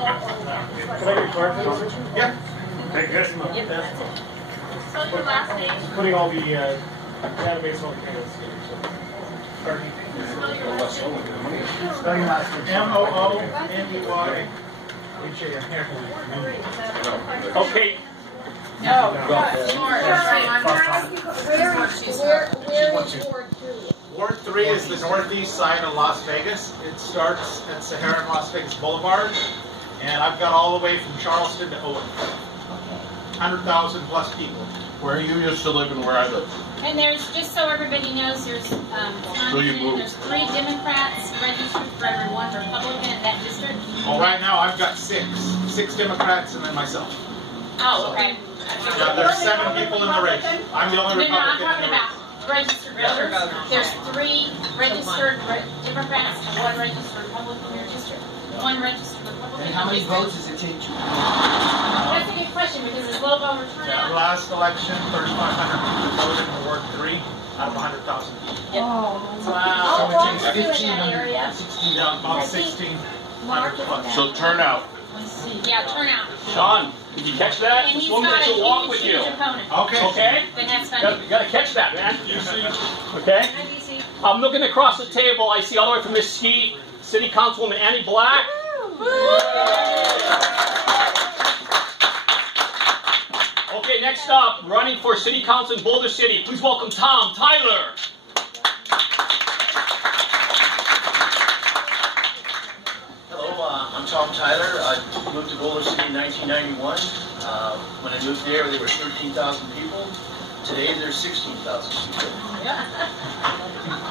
I record this? Yeah. Okay, good. Yep, that's it. So your last name? Putting all the database on the campus. Spell your last name. Spell your last name. M-O-O-N-E-Y-H-A-M. Okay. No. Where is Ward 3? Ward 3 is the northeast side of Las Vegas. It starts at Sahara and Las Vegas Boulevard, and I've got all the way from Charleston to Owen. 100,000 plus people. Where you used to live and where I live. And there's, just so everybody knows, there's there's 3 Democrats registered for every 1 Republican in that district. Well, right now I've got 6 Democrats and then myself. Oh, okay. Yeah, there's 7 people in the race. I'm the only No, I'm Republican talking in the race. about registered voters. There's 3 registered Democrats and 1 registered Republican in your district. 1 registered Republican. And how many votes does it take to? That's a good question because there's low voter Yeah, turnout. last election, 3,500 people voted in Ward 3 out of 100,000 people. Yep. So it takes 1,500. yeah, about 1,600 plus. So turnout. Yeah, turnout. Sean, did you catch that? And This he's woman got gets a to walk with huge you. opponent. Okay. Okay? Then that's You funny. gotta catch that, man. You see? Okay? Hi, DC. I'm looking across the table. I see all the way from Mesquite, City Councilwoman Annie Black. Okay, next up, running for City Council in Boulder City. Please welcome Tom Tyler. Hello, I'm Tom Tyler. I moved to Boulder City in 1991. When I moved there were 13,000 people. Today there's 16,000 people.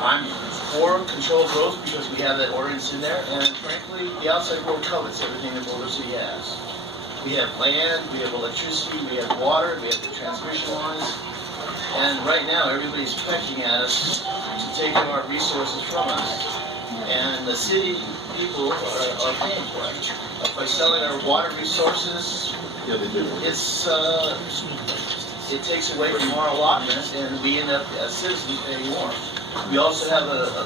I'm for controlled growth because we have that ordinance in there, and frankly, the outside world covets everything that Boulder City has. We have land, we have electricity, we have water, we have the transmission lines, and right now everybody's pecking at us to take our resources from us. And the city people are paying for it. By selling our water resources, it takes away from our allotment, and we end up, as citizens, paying more. We also have a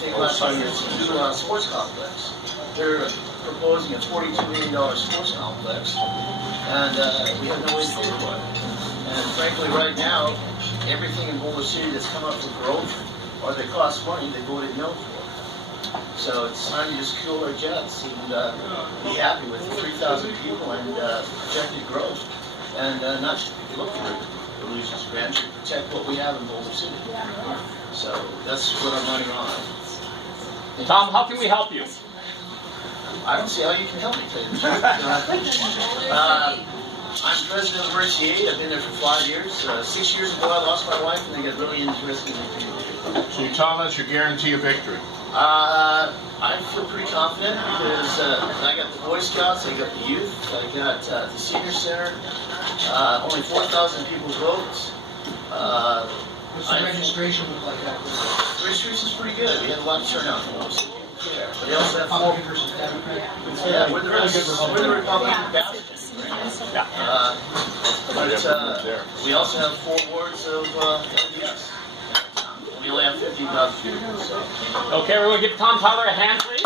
thing last year, new sports complex. They're proposing a $42 million sports complex, and we have no way to pay for it. And frankly, right now, everything in Boulder City that's come up for growth or that costs money, they voted no for. So it's time to just cool our jets and be happy with 3,000 people and projected growth, and not look for illusions, grant to protect what we have in Boulder City. So that's what I'm running on. Tom, how can we help you? I don't see how you can help me, Taylor. I'm president of Emergency Aid. I've been there for 5 years. 6 years ago, I lost my wife, and I got really interested in the community. So you tell us you guarantee a victory. I feel pretty confident because I got the Boy Scouts, I got the youth, I got the senior center. Only 4,000 people vote. What's the registration look like out there? The registration's pretty good. We had a lot of turnout for most people care. But they also have 4. Republican versus Democrat? Yeah, we're the Republican bastion. But we also have 4 wards of LDS. We only have 15,000 people. So. Okay, we're going to give Tom Tyler a hand, please.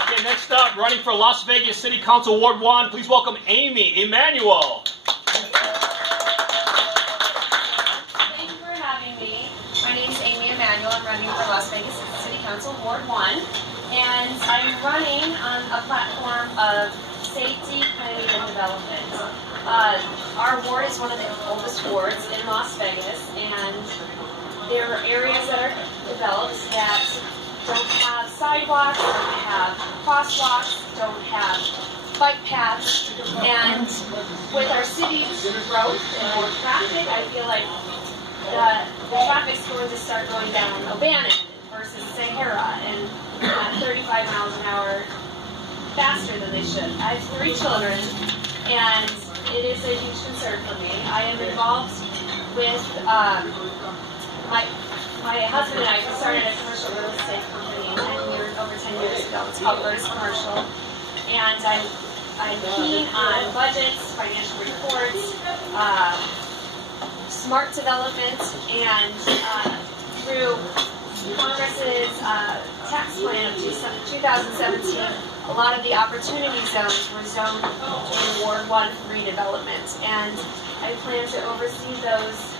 Okay, next up, running for Las Vegas City Council Ward 1, please welcome Amy Emanuel. Thank you for having me. My name is Amy Emanuel. I'm running for Las Vegas City Council Ward 1. And I'm running on a platform of safety, planning, and development. Our ward is one of the oldest wards in Las Vegas, and there are areas that are developed that don't have sidewalks, don't have crosswalks, don't have bike paths, and with our city's growth and more traffic, I feel like the traffic's going to start going down O'Bannon versus Sahara and 35 miles an hour faster than they should. I have 3 children, and it is a huge concern for me. I am involved with my husband and I started a commercial real estate company over 10 years ago. It's called Vertis Commercial, and I'm keen on budgets, financial reports, smart development, and through Congress's tax plan of 2017, a lot of the opportunity zones were zoned in Ward 1 for redevelopment. And I plan to oversee those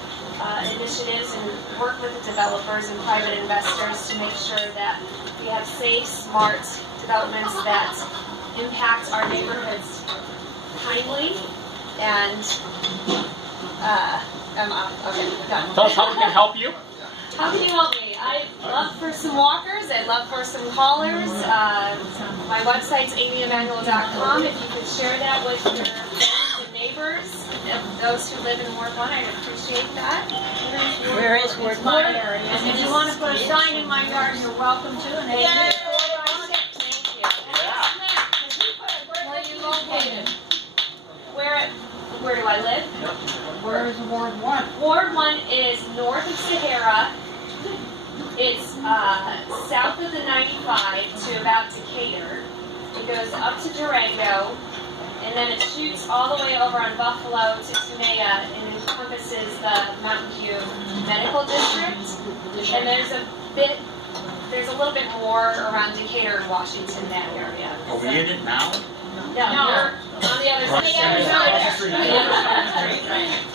initiatives and work with the developers and private investors to make sure that we have safe, smart developments that impact our neighborhoods timely and okay, done. Tell us how we can help you. How can you help me? I'd love for some walkers. I'd love for some callers. My website's amyemanuel.com. If you could share that with your friends and neighbors, and those who live in Ward 1, I'd appreciate that. Where is Ward 1? And if you want to put a sign in my yard, you're welcome to. And they do. Thank you. Where are you located? Where do I live? Where is Ward 1? Ward 1 is north of Sahara. It's south of the 95 to about Decatur. It goes up to Durango, and then it shoots all the way over on Buffalo to Tenaya and encompasses the Mountain View Medical District. And there's a little bit more around Decatur and Washington, that area. Are we in it now? No, you're on the other side.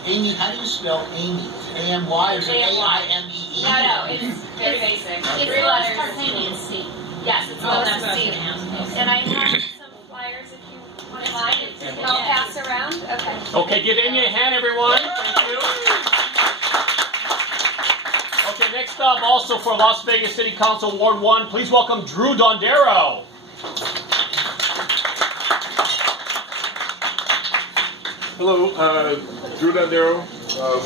Amy, how do you spell Amy? A-M-Y or is it A-I-M-E-E? No, it's very basic. It's three letters. C. Yes, it's all C. And I have some flyers if you want to mind. I'll pass around. Okay. Okay, give Amy a hand, everyone. Thank you. Okay, next up, also for Las Vegas City Council Ward 1, please welcome Drew Dondero. Hello, Drew Dondero,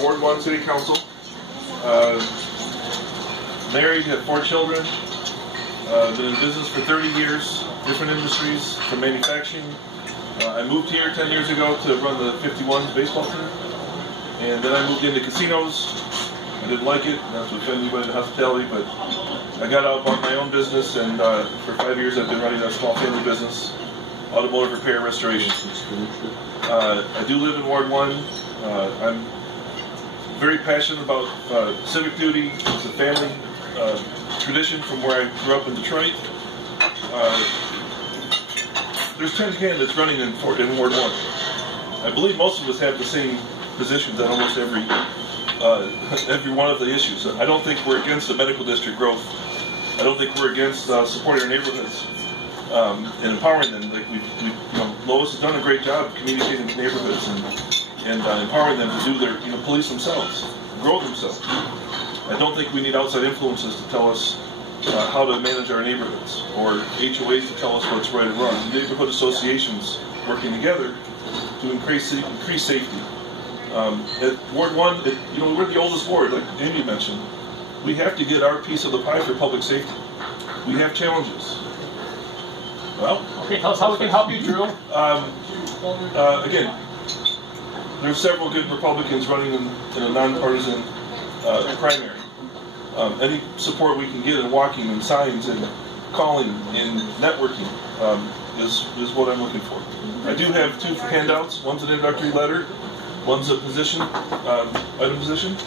Ward 1 City Council. Married, have 4 children. Been in business for 30 years, different industries, from manufacturing. I moved here 10 years ago to run the 51s baseball team. And then I moved into casinos. I didn't like it, not to offend anybody in hospitality, but I got out, bought my own business, and for 5 years I've been running a small family business, automotive repair and restoration. I do live in Ward 1. I'm very passionate about civic duty. It's a family tradition from where I grew up in Detroit. There's 10 candidates running in Ward 1. I believe most of us have the same positions on almost every one of the issues. I don't think we're against the medical district growth. I don't think we're against supporting our neighborhoods and empowering them. Like Lois has done a great job communicating with neighborhoods and empowering them to do their, police themselves, grow themselves. I don't think we need outside influences to tell us how to manage our neighborhoods, or HOAs to tell us what's right and wrong. Neighborhood associations working together to increase safety. At Ward 1, we're the oldest ward, like Amy mentioned. We have to get our piece of the pie for public safety. We have challenges. Well, okay, tell us how we can help you, Drew. Again, there's several good Republicans running in a nonpartisan primary. Any support we can get in walking and signs and calling and networking is what I'm looking for. I do have 2 handouts. One's an introductory letter. One's a position, item position.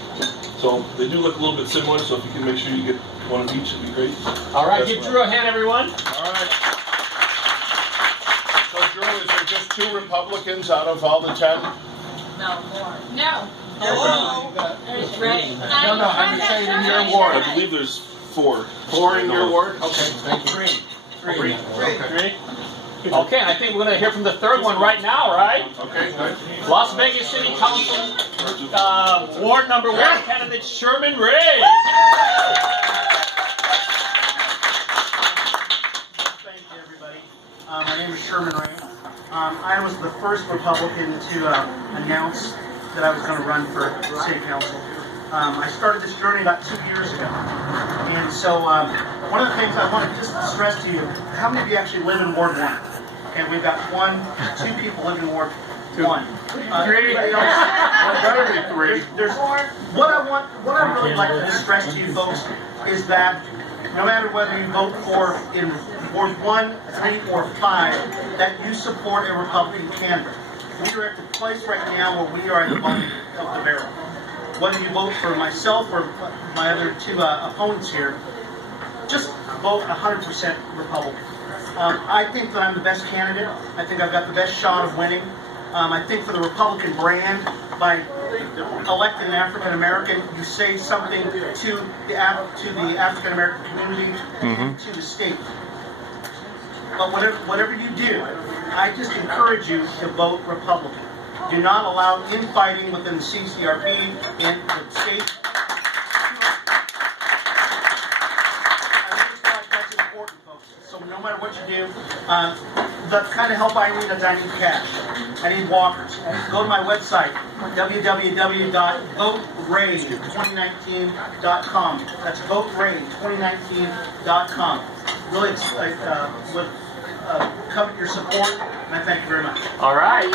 So they do look a little bit similar, so if you can make sure you get one of each, it'd be great. All right, give Drew a hand, everyone. All right. So, Drew, is there just 2 Republicans out of all the 10? No, more. No. There's Ray. No, I'm saying in your ward. I believe there's 4. 4 in your ward? Okay, thank you. 3. Okay. Okay, I think we're going to hear from the third one right now, right? Okay, good. Las Vegas City Council, Ward number 1, candidate Sherman Ray. Thank you, everybody. My name is Sherman Ray. I was the first Republican to announce that I was going to run for City Council. I started this journey about 2 years ago. And so one of the things I want to just stress to you, how many of you actually live in Ward 1? And we've got 2 people living in Ward 1. Everybody else? Better be 3. What I really like to stress to you folks is that no matter whether you vote for in Ward 1, 3, or 5, that you support a Republican candidate. We are at the place right now where we are at the bottom of the barrel. Whether you vote for myself or my other 2 opponents here, just vote 100% Republican. I think that I'm the best candidate. I think I've got the best shot of winning. I think for the Republican brand, by electing an African American, you say something to the African American community, to the state. But whatever you do, I just encourage you to vote Republican. Do not allow infighting within the CCRP in the state. I really feel like that's important, folks. So no matter what you do, the kind of help I need is I need cash. I need walkers. Go to my website, www.voterage2019.com. That's voterage2019.com. Really, would covet your support, and I thank you very much. All right.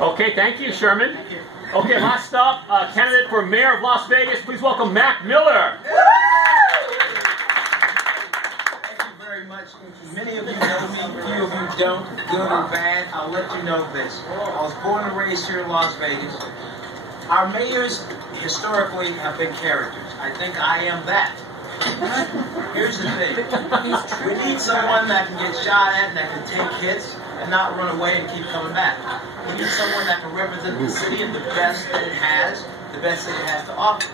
Okay, thank you, Sherman. Okay, last stop, candidate for mayor of Las Vegas. Please welcome Mac Miller. Thank you very much. Many of you know me, few of you don't, good or bad. I'll let you know this. I was born and raised here in Las Vegas. Our mayors historically have been characters. I think I am that. Here's the thing. We need someone that can get shot at and that can take hits and not run away and keep coming back. We need someone that can represent the city and the best that it has, the best that it has to offer.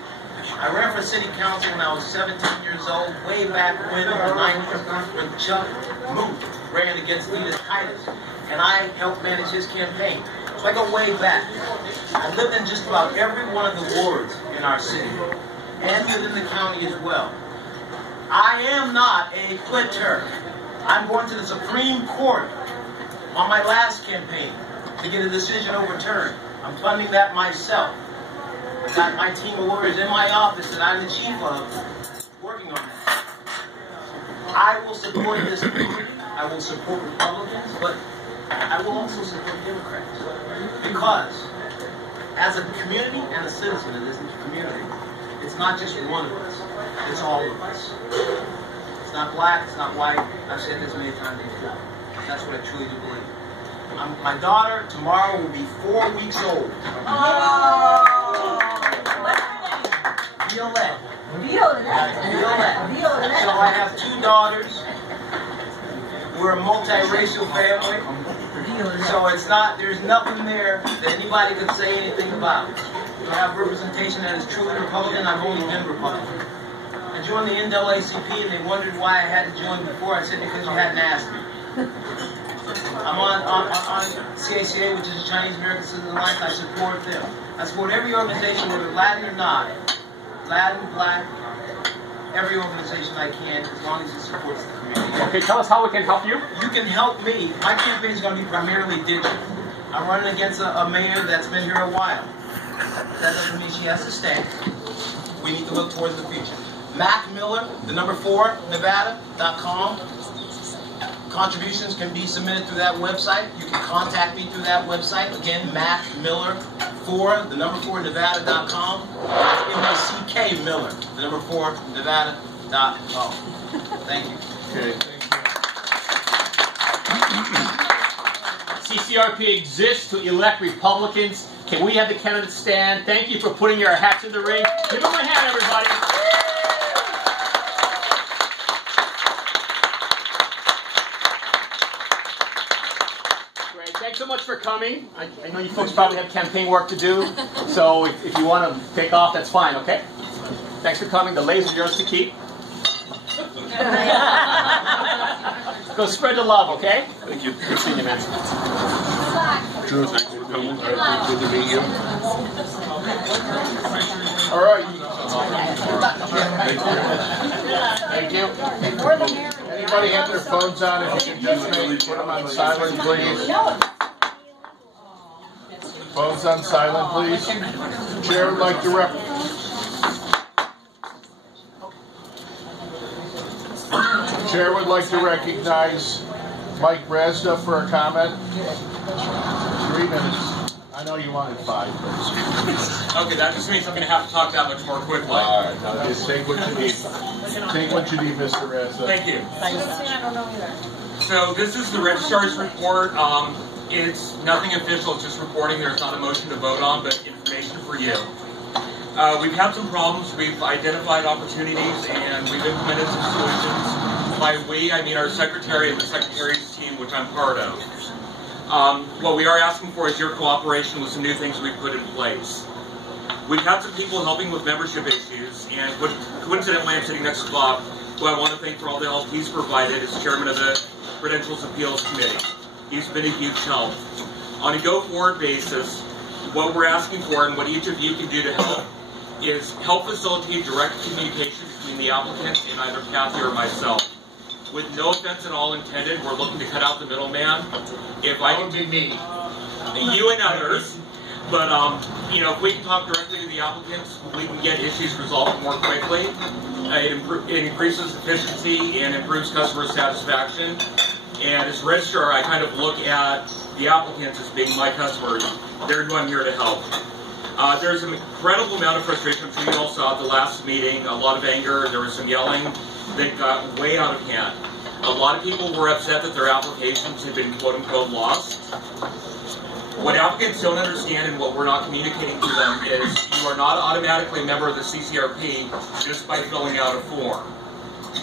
I ran for city council when I was 17 years old, way back when in the 90s, when Chuck Moot ran against Edith Titus, and I helped manage his campaign. So I go way back. I lived in just about every one of the wards in our city, and within the county as well. I am not a quitter. I'm going to the Supreme Court on my last campaign to get a decision overturned. I'm funding that myself. I got my team of lawyers in my office that I'm the chief of working on that. I will support this community. I will support Republicans, but I will also support Democrats. Because as a community and a citizen of this community, it's not just one of us. It's all of us. It's not black, it's not white. I've said this many times before. That's what I truly do believe. My daughter tomorrow will be 4 weeks old. Violette. So I have 2 daughters. We're a multiracial family. So it's not, there's nothing there that anybody could say anything about. We have representation that is truly Republican. I've only been Republican. I joined the NAACP and they wondered why I hadn't joined before. I said because you hadn't asked me. I'm on CACA, which is the Chinese American Citizen Alliance. I support them. I support every organization, whether Latin or not. Latin, black, every organization I can, as long as it supports the community. Okay, tell us how we can help you. You can help me. My campaign is going to be primarily digital. I'm running against a mayor that's been here a while. That doesn't mean she has to stay. We need to look towards the future. Mac Miller, the number 4, Nevada.com. Contributions can be submitted through that website. You can contact me through that website. Again, Mac Miller 4, the number 4, Nevada.com. M-A-C-K Miller, the number 4, Nevada.com. Thank you. Okay. CCRP exists to elect Republicans. Can we have the candidates stand? Thank you for putting your hats in the ring. Give them a hand, everybody. Great. Thanks so much for coming. I know you folks probably have campaign work to do, so if you want to take off, that's fine, okay? Thanks for coming. The laser is yours to keep. Go spread the love, okay? Thank you. Good seeing you, man. Drew, thanks for coming. Good to meet you. All right. Thank you. Anybody have their phones on? If you can just maybe put them on silent, please. Phones on silent, please. Chair would like to Chair would like to recognize Mike Brazda for a comment. 3 minutes. I know you wanted 5. Okay, that just means I'm going to have to talk that much more quickly. All right, now just take what you need. Take what you need, Mr. Brazda. Thank you. So this is the registrar's report. It's nothing official, it's just reporting. There's not a motion to vote on, but information for you. We've had some problems. We've identified opportunities, and we've implemented some solutions. By we, I mean our secretary and the secretary's team, which I'm part of. What we are asking for is your cooperation with some new things we've put in place. We've had some people helping with membership issues, and coincidentally I'm sitting next to Bob, who I want to thank for all the help he's provided as chairman of the Credentials Appeals Committee. He's been a huge help. On a go-forward basis, what we're asking for and what each of you can do to help is help facilitate direct communication between the applicant and either Kathy or myself. With no offense at all intended, we're looking to cut out the middleman. If I can be me, you and others, but you know, if we can talk directly to the applicants, we can get issues resolved more quickly. It increases efficiency and improves customer satisfaction. And as registrar, I kind of look at the applicants as being my customers. They're who I'm here to help. There's an incredible amount of frustration. I'm sure you all saw at the last meeting, a lot of anger, there was some yelling that got way out of hand. A lot of people were upset that their applications had been quote-unquote lost. What applicants don't understand and what we're not communicating to them is you are not automatically a member of the CCRP just by filling out a form.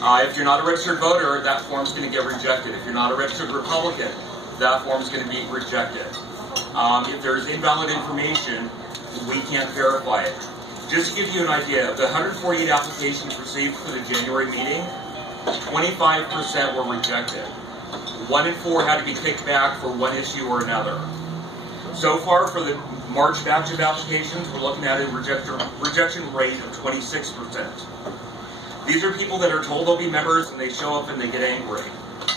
If you're not a registered voter, that form's going to get rejected. If you're not a registered Republican, that form's going to be rejected. If there's invalid information, we can't verify it. Just to give you an idea, of the 148 applications received for the January meeting, 25% were rejected. 1 in 4 had to be kicked back for one issue or another. So far, for the March batch of applications, we're looking at a rejection rate of 26%. These are people that are told they'll be members and they show up and they get angry.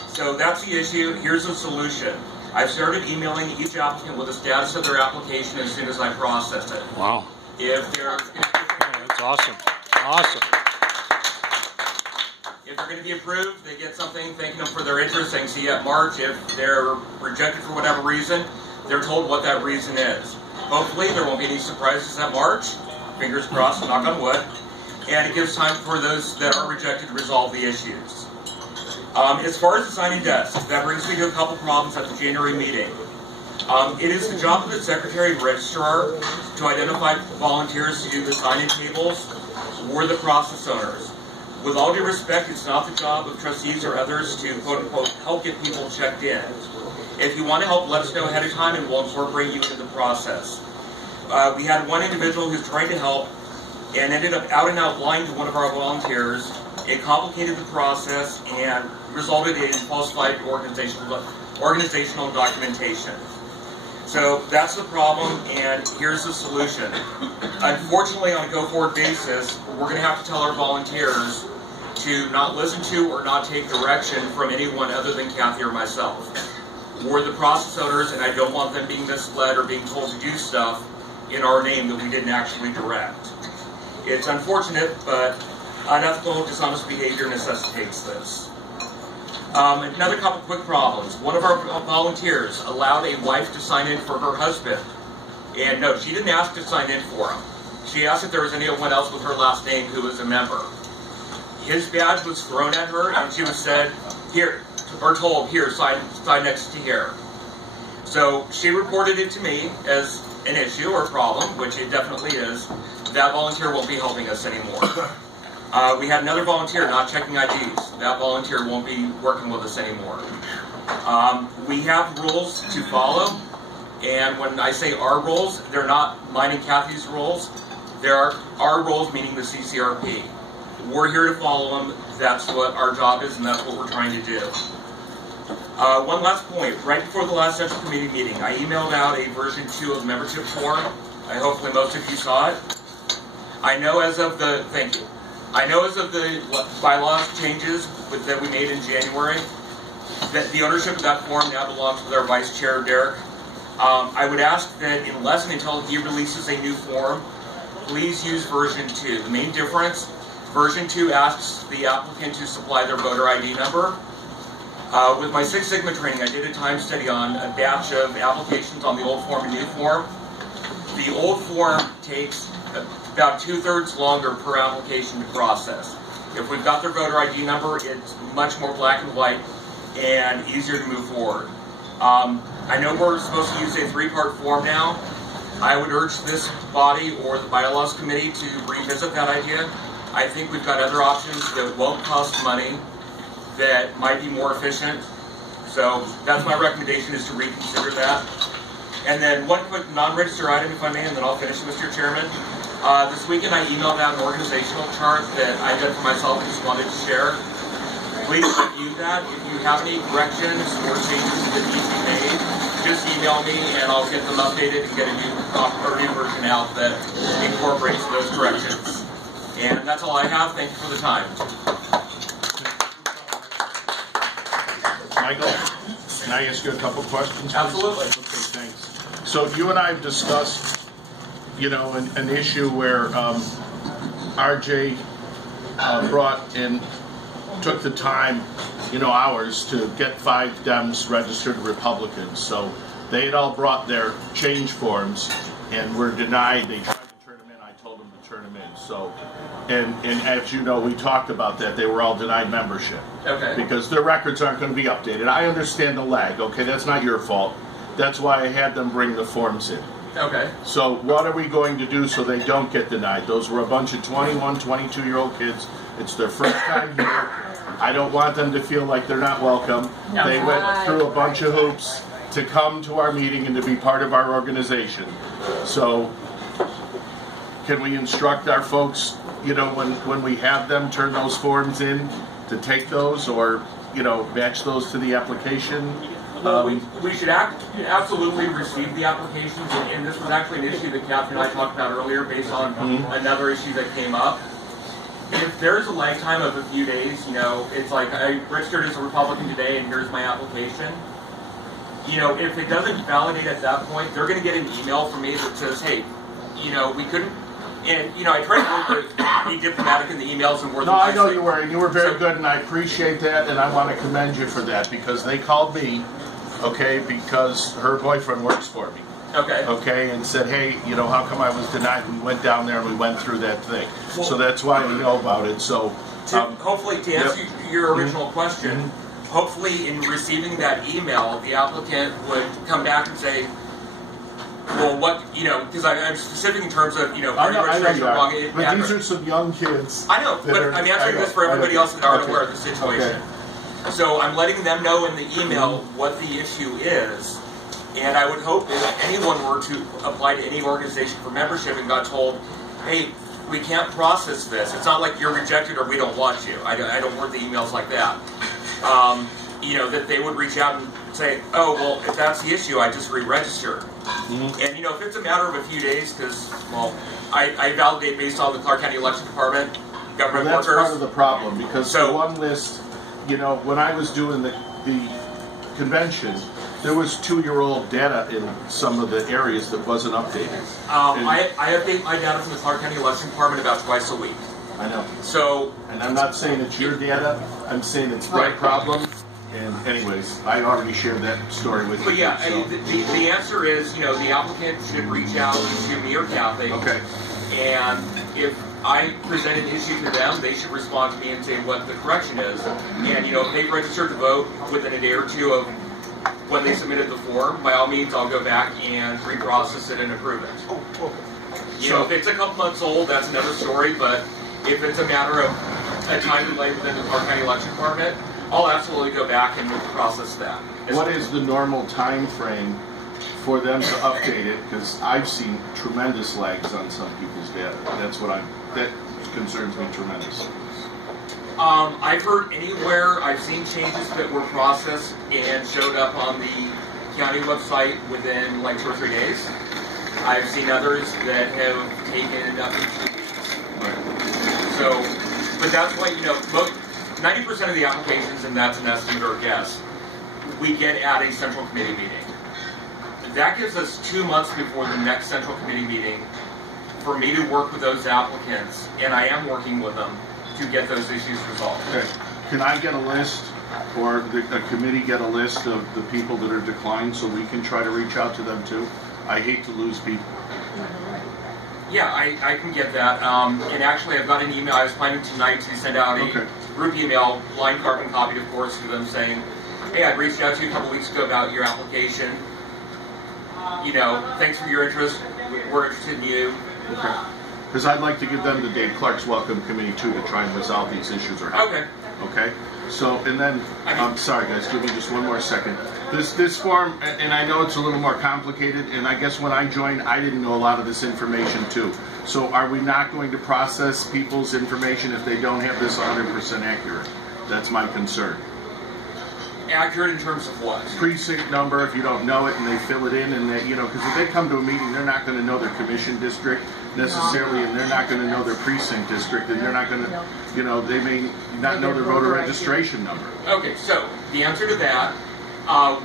So that's the issue. Here's the solution. I've started emailing each applicant with the status of their application as soon as I process it. Wow. If they're that's awesome. Awesome. If they're going to be approved, they get something thanking them for their interest, saying see you at March. If they're rejected for whatever reason, they're told what that reason is. Hopefully there won't be any surprises at March. Fingers crossed, knock on wood. And it gives time for those that are rejected to resolve the issues. As far as the signing desk, that brings me to a couple problems at the January meeting. It is the job of the secretary and registrar to identify volunteers to do the sign-in tables or the process owners. With all due respect, it's not the job of trustees or others to quote-unquote help get people checked in. If you want to help, let us know ahead of time and we'll incorporate you into the process. We had one individual who's trying to help and ended up out and out lying to one of our volunteers. It complicated the process and resulted in falsified organizational documentation. So that's the problem, and here's the solution. Unfortunately, on a go-forward basis, we're going to have to tell our volunteers to not listen to or not take direction from anyone other than Kathy or myself. We're the process owners, and I don't want them being misled or being told to do stuff in our name that we didn't actually direct. It's unfortunate, but unethical, dishonest behavior necessitates this. Another couple quick problems. One of our volunteers allowed a wife to sign in for her husband. And no, she didn't ask to sign in for him. She asked if there was anyone else with her last name who was a member. His badge was thrown at her, and she was said, here, or told, here, sign next to here. So she reported it to me as an issue or a problem, which it definitely is. That volunteer won't be helping us anymore. We had another volunteer not checking IDs. That volunteer won't be working with us anymore. We have rules to follow, and when I say our rules, they're not mine and Kathy's rules. They're our rules, meaning the CCRP. We're here to follow them. That's what our job is, and that's what we're trying to do. One last point. Right before the last Central Committee meeting, I emailed out a version 2 of the membership form. Hopefully most of you saw it. I know as of the bylaws changes that we made in January, that the ownership of that form now belongs with our Vice Chair, Derek. I would ask that unless and until he releases a new form, please use version 2. The main difference, version 2 asks the applicant to supply their voter ID number. With my Six Sigma training, I did a time study on a batch of applications on the old form and new form. The old form takes about 2/3 longer per application to process. If we've got their voter ID number, it's much more black and white and easier to move forward. I know we're supposed to use a 3-part form now. I would urge this body or the bylaws committee to revisit that idea. I think we've got other options that won't cost money, that might be more efficient. So that's my recommendation, is to reconsider that. And then one quick non-registered item, if I may, and then I'll finish, Mr. Chairman. This weekend I emailed out an organizational chart that I did for myself and just wanted to share. Please review that. If you have any corrections or changes that need to be made, just email me and I'll get them updated and get a new version out that incorporates those corrections. And that's all I have. Thank you for the time. Michael, can I ask you a couple questions, please? Absolutely. Okay, thanks. So you and I have discussed, you know, an issue where RJ brought in, took the time, you know, hours to get 5 Dems registered Republicans. So they had all brought their change forms and were denied. They tried to turn them in. I told them to turn them in. So, and as you know, we talked about that. They were all denied membership. Okay. Because their records aren't going to be updated. I understand the lag. Okay, that's not your fault. That's why I had them bring the forms in. Okay. So what are we going to do so they don't get denied? Those were a bunch of 21, 22-year-old kids. It's their first time here. I don't want them to feel like they're not welcome. No. They went through a bunch of hoops to come to our meeting and to be part of our organization. So can we instruct our folks, you know, when we have them turn those forms in, to take those, or, you know, match those to the application? Well, we should absolutely receive the applications, and this was actually an issue that Kathy and I talked about earlier based on another issue that came up. If there's a lag time of a few days, you know, it's like I registered as a Republican today and here's my application. You know, if it doesn't validate at that point, they're going to get an email from me that says, hey, you know, we couldn't. And, you know, I try to be diplomatic in the emails and word. No, I know you were, and you were very good, and I appreciate that, and I want to commend you for that, because they called me, okay, because her boyfriend works for me. Okay. Okay, and said, hey, you know, how come I was denied? We went down there and we went through that thing. So that's why we know about it. So hopefully, to answer your original question, hopefully in receiving that email, the applicant would come back and say, well, what, you know, because I'm specific in terms of, you know, registration wrong. But these are some young kids. I know, but I'm answering this for everybody else that aren't aware of the situation. Okay. So I'm letting them know in the email what the issue is. And I would hope that if anyone were to apply to any organization for membership and got told, hey, we can't process this. It's not like you're rejected or we don't want you. I don't word the emails like that. You know, that they would reach out and say, oh, well, if that's the issue, I just re-register. And, you know, if it's a matter of a few days, because, well, I validate based on the Clark County Election Department, government that's workers. Part of the problem, because the one list, you know, when I was doing the convention, there was 2-year-old data in some of the areas that wasn't updated. I update my data from the Clark County Election Department about twice a week. I know. So, and I'm not saying it's your data. I'm saying it's their problem. And anyways, I already shared that story with you. But yeah, so. the answer is, you know, the applicant should reach out to me or Kathy. Okay. And if I present an issue to them, they should respond to me and say what the correction is. And, you know, if they've registered to vote within a day or two of when they submitted the form, by all means, I'll go back and reprocess it and approve it. You know, if it's a couple months old, that's another story. But if it's a matter of a time delay within the Clark County Election Department, I'll absolutely go back and process that. What is the normal time frame for them to update it? Because I've seen tremendous lags on some people's data. That concerns me tremendously. I've heard anywhere, I've seen changes that were processed and showed up on the county website within like 2 or 3 days. I've seen others that have taken up to 2 weeks. Right. So, but that's why, you know, 90% of the applications, and that's an estimate or a guess, we get at a central committee meeting. That gives us 2 months before the next central committee meeting for me to work with those applicants, and I am working with them to get those issues resolved. Okay. Can I get a list, or a committee get a list of the people that are declined so we can try to reach out to them too? I hate to lose people. Yeah, I can get that. And actually, I've got an email. I was planning tonight to send out a group email, line carbon copied, of course, to them saying, hey, I reached out to you a couple weeks ago about your application. thanks for your interest. We're interested in you. Okay. Because I'd like to give them the Dave Clark's Welcome Committee too to try and resolve these issues or help. Okay. Okay. So, and then, I'm sorry guys, give me just one more second. This form, and I know it's a little more complicated, and I guess when I joined, I didn't know a lot of this information too. So are we not going to process people's information if they don't have this 100% accurate? That's my concern. Accurate in terms of what? Precinct number, if you don't know it and they fill it in, and they, because if they come to a meeting, they're not going to know their commission district necessarily, and they're not going to know their precinct district, and they're not going to, they may not know their voter registration number. Okay, so the answer to that,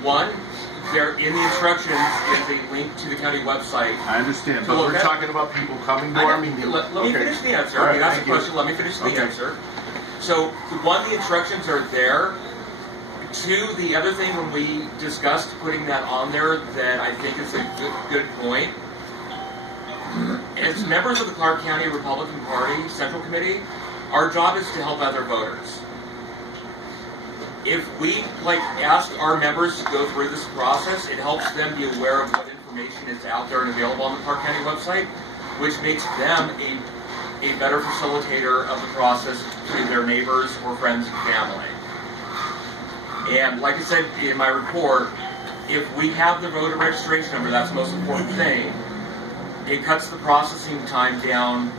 one, there in the instructions is a link to the county website. I understand, but we're talking about people coming to our meeting. Let me finish the answer. Right, you asked a question, let me finish the answer. So, one, the instructions are there. Two, the other thing when we discussed putting that on there that I think is a good point, as members of the Clark County Republican Party Central Committee, our job is to help other voters. If we ask our members to go through this process, it helps them be aware of what information is out there and available on the Clark County website, which makes them a better facilitator of the process to their neighbors or friends and family. And like I said in my report, if we have the voter registration number, that's the most important thing. It cuts the processing time down.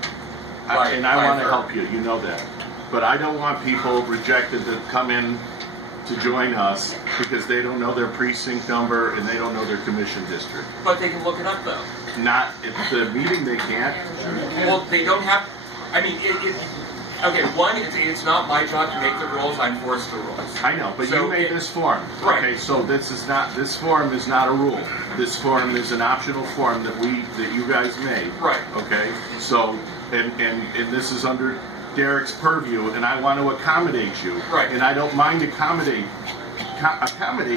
And I want to help you, you know that. But I don't want people rejected that come in to join us because they don't know their precinct number and they don't know their commission district. But they can look it up though. Not at the meeting, they can't. Well, they don't have. I mean, okay, one, it's not my job to make the rules. I enforce the rules. I know, but you made this form. Right. Okay, so this form is not a rule. This form is an optional form that you guys made. Right. Okay. So and this is under Derek's purview, and I want to accommodate you. Right. And I don't mind accommodate.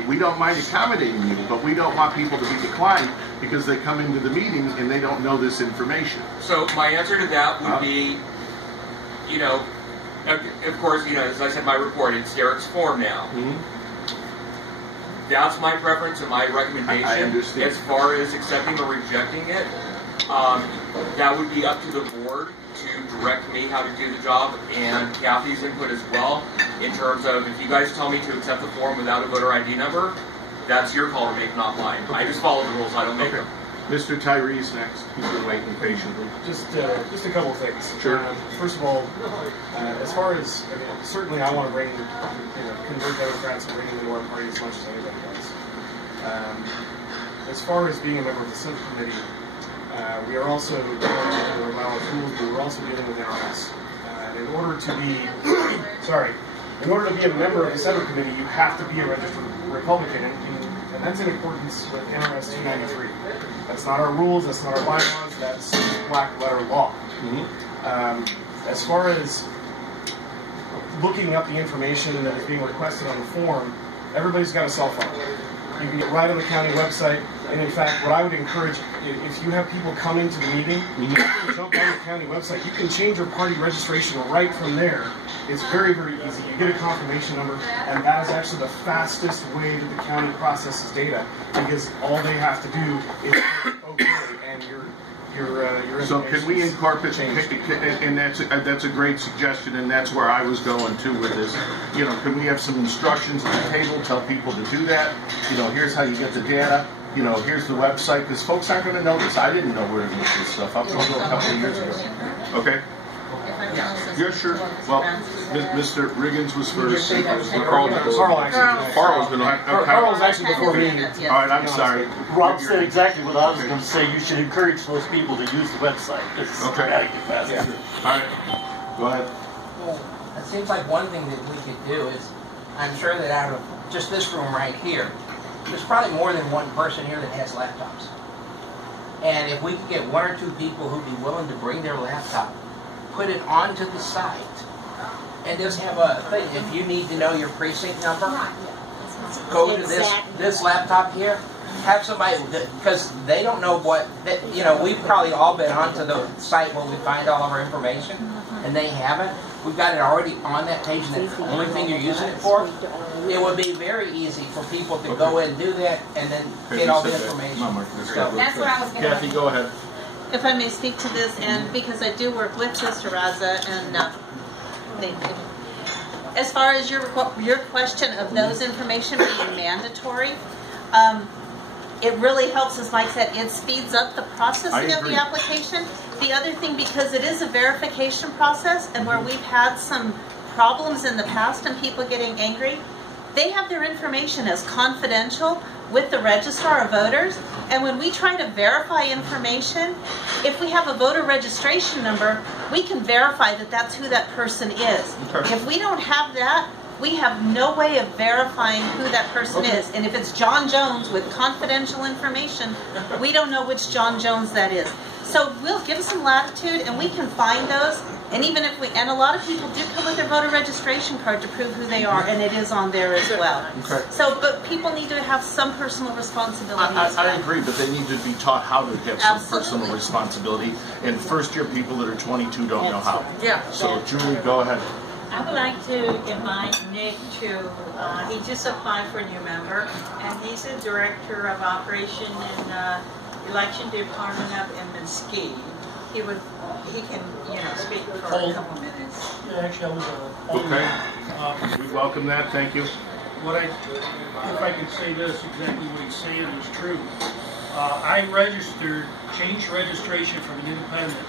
We don't mind accommodating you, but we don't want people to be declined because they come into the meeting and they don't know this information. So my answer to that would be, of course, as I said in my report, it's Derek's form now. That's my preference and my recommendation. I understand. As far as accepting or rejecting it, that would be up to the board to direct me how to do the job and Kathy's input as well in terms of if you guys tell me to accept the form without a voter ID number, that's your call to make, not mine. I just follow the rules, I don't make them. Mr. Tyree's next. He's been waiting patiently. Just a couple of things. Sure. First of all, as far as certainly I want to bring convert Democrats and bring them into our party as much as anybody does. As far as being a member of the Senate Committee, we are also dealing with our tools, but we're also dealing with NRS. In order to be a member of the Senate Committee, you have to be a registered Republican, and that's in accordance with NRS 293. That's not our rules, that's not our bylaws, that's black letter law. As far as looking up the information that is being requested on the form, everybody's got a cell phone. You can get right on the county website, and in fact, what I would encourage, if you have people coming to the meeting, you can jump on the county website. You can change your party registration right from there. It's very, very easy. You get a confirmation number, and that is actually the fastest way that the county processes data, because all they have to do is click OK, and your so can we incorporate, and that's a great suggestion, and that's where I was going too with this. Can we have some instructions at the table, tell people to do that? Here's how you get the data. Here's the website, because folks aren't going to know this. I didn't know where to look this stuff up until a couple of years ago. Okay? Yeah, sure. Well, Mr. Riggins was first. Carl was actually before me. All right, I'm sorry. Rob said exactly what I was going to say. You should encourage those people to use the website. It's okay. Yeah. All right. Go ahead. Well, it seems like one thing that we could do is, I'm sure that out of just this room right here, there's probably more than one person here that has laptops. And if we could get one or two people who'd be willing to bring their laptop, put it onto the site, and just have a thing. If you need to know your precinct number, go to this laptop here, have somebody, because they don't know what, you know, we've probably all been onto the site where we find all of our information, and they haven't. We've got it already on that page, and that's the only thing you're using it for. It would be very easy for people to go in and do that, and then get all the information. So, that's what I was going to Kathy, go ahead. If I may speak to this, and because I do work with Sister Raza, and thank you. As far as your question of those information being mandatory, it really helps, as Mike said, it speeds up the processing of the application. The other thing, because it is a verification process, and where we've had some problems in the past and people getting angry, they have their information as confidential with the registrar of voters, and when we try to verify information, if we have a voter registration number, we can verify that that's who that person is. If we don't have that, we have no way of verifying who that person is. And if it's John Jones with confidential information, we don't know which John Jones that is. So we'll give some latitude, and we can find those. And even if we, and a lot of people do come with their voter registration card to prove who they are, and it is on there as well. So, but people need to have some personal responsibility. I agree, but they need to be taught how to have some personal responsibility. And first-year people that are 22 don't know how. Yeah. So, Julie, go ahead. I would like to invite Nick to, he just applied for a new member, and he's a director of operation in election department up in Mesquite. He can, you know, speak for a couple minutes. Yeah, actually, I was okay. We welcome that. Thank you. If I could say this, exactly what he's saying is true. I registered, changed registration from an independent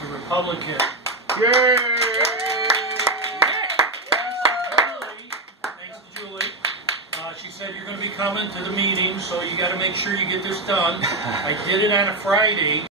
to Republican. Yay! Thanks to Julie. She said you're going to be coming to the meeting, so you got to make sure you get this done. I did it on a Friday.